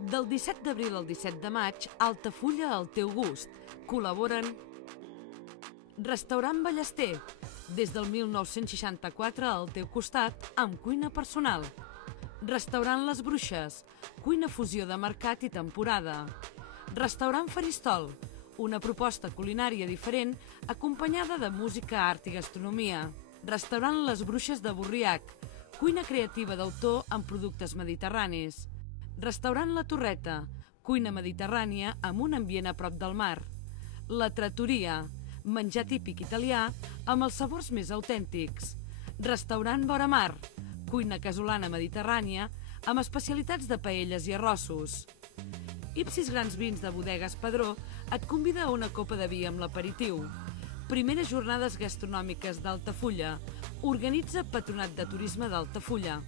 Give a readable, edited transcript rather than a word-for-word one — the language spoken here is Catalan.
Del 17 d'abril al 17 de maig, Altafulla al teu gust. Col·laboren Restaurant Ballester, des del 1964 al teu costat, amb cuina personal. Restaurant Les Bruixes, cuina fusió de mercat i temporada. Restaurant Faristol, una proposta culinària diferent acompanyada de música, art i gastronomia. Restaurant Les Bruixes de Borriac, cuina creativa d'autor amb productes mediterranis. Restaurant La Torreta, cuina mediterrània amb un ambient a prop del mar. La Trattoria, menjar típic italià amb els sabors més autèntics. Restaurant Vora Mar, cuina casolana mediterrània amb especialitats de paelles i arrossos. Ipsis Grans Vins de Bodegues Padró et convida a una copa de vi amb l'aperitiu. Primeres jornades gastronòmiques d'Altafulla. Organitza Patronat de Turisme d'Altafulla.